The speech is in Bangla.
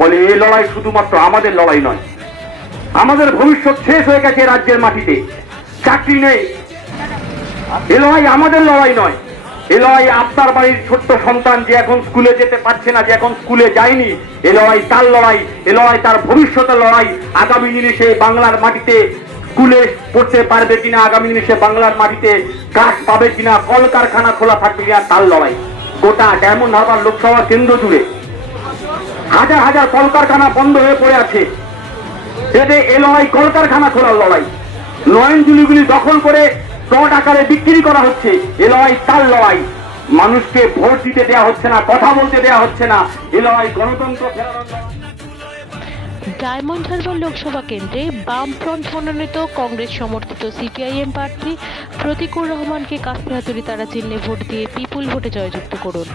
বলে এই লড়াই শুধুমাত্র আমাদের লড়াই নয়, আমাদের ভবিষ্যৎ শেষ হয়ে গেছে রাজ্যের মাটিতে, চাকরি নেই। এ লড়াই আমাদের লড়াই নয়, এ লড়াই আপনার বাড়ির ছোট্ট সন্তান যে এখন স্কুলে যেতে পারছে না, যে এখন স্কুলে যায়নি, এ লড়াই তার লড়াই, এ লড়াই তার ভবিষ্যতের লড়াই। আগামী দিনে সে বাংলার মাটিতে স্কুলে পড়তে পারবে কিনা, আগামী দিনে সে বাংলার মাটিতে কাজ পাবে কিনা, কলকারখানা খোলা থাকবে কিনা, তার লড়াই। গোটা ডায়মন্ড হারবার লোকসভা কেন্দ্র জুড়ে হাজার হাজার কলকারখানা বন্ধ হয়ে পড়ে আছে। এতে এ লড়াই কলকারখানা খোলার লড়াই। নয়নজুলিগুলি দখল করে প্লট আকারে বিক্রি করা হচ্ছে, এ লড়াই তার লড়াই। মানুষকে ভোট দিতে দেওয়া হচ্ছে না, কথা বলতে দেওয়া হচ্ছে না, এ লড়াই গণতন্ত্র ফেরানোর লড়াই। ডায়মন্ড হারবার লোকসভা কেন্দ্রে বামফ্রন্ট মনোনীত কংগ্রেস সমর্থিত সিপিআইএম প্রার্থী প্রতীকুর রহমানকে কাস্তে হাতুড়ি তারা চিহ্নে ভোট দিয়ে বিপুল ভোটে জয়যুক্ত করুন।